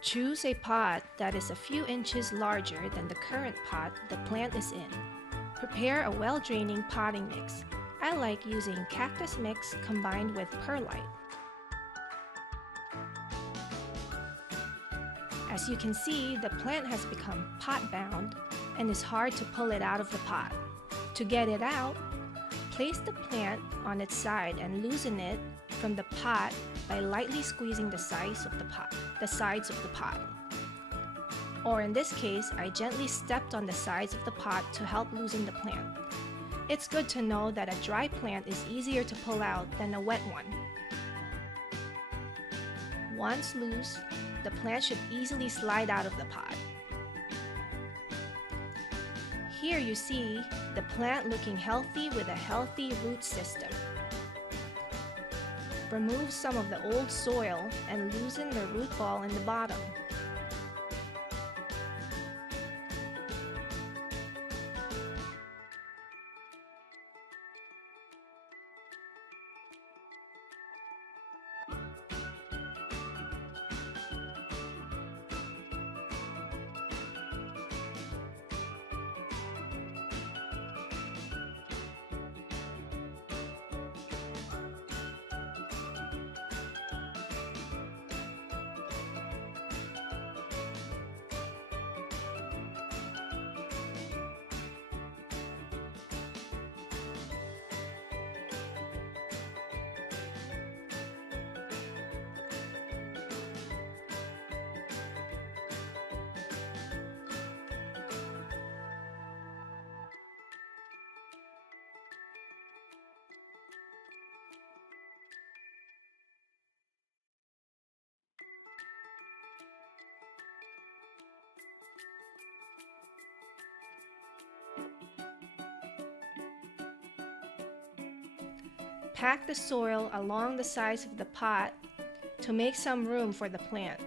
Choose a pot that is a few inches larger than the current pot the plant is in. Prepare a well-draining potting mix. I like using cactus mix combined with perlite. As you can see, the plant has become pot-bound and is hard to pull it out of the pot. To get it out, place the plant on its side and loosen it from the pot by lightly squeezing the sides of the pot. Or in this case, I gently stepped on the sides of the pot to help loosen the plant. It's good to know that a dry plant is easier to pull out than a wet one. Once loose, the plant should easily slide out of the pot. Here you see the plant looking healthy with a healthy root system. Remove some of the old soil and loosen the root ball in the bottom. Pack the soil along the sides of the pot to make some room for the plant.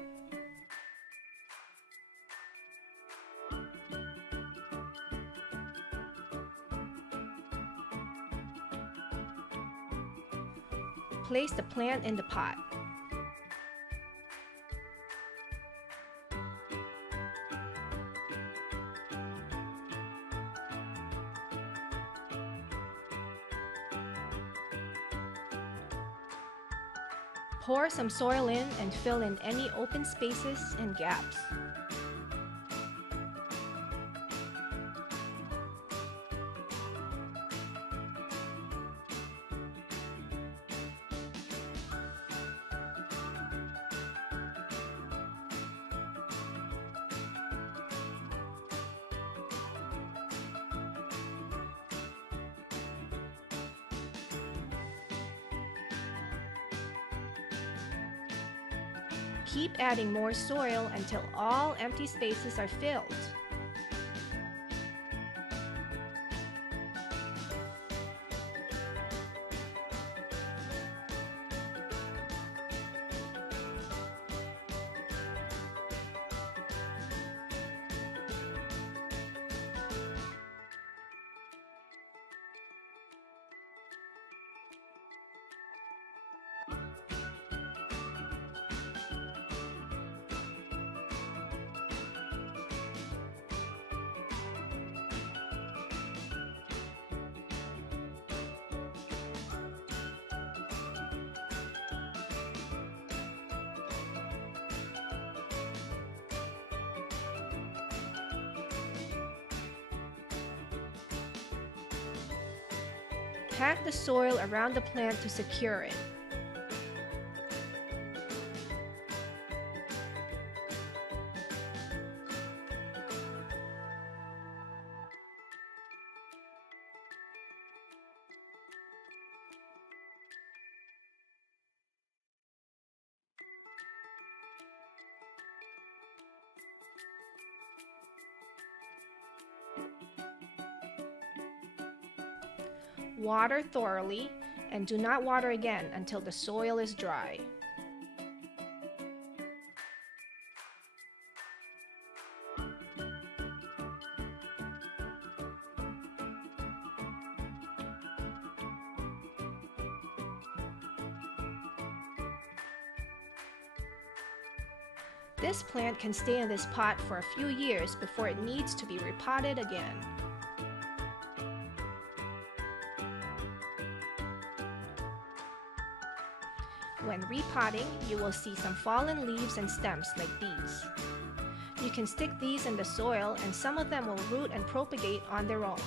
Place the plant in the pot. Pour some soil in and fill in any open spaces and gaps. Keep adding more soil until all empty spaces are filled. Pack the soil around the plant to secure it. Water thoroughly and do not water again until the soil is dry. This plant can stay in this pot for a few years before it needs to be repotted again. When repotting, you will see some fallen leaves and stems like these. You can stick these in the soil and some of them will root and propagate on their own.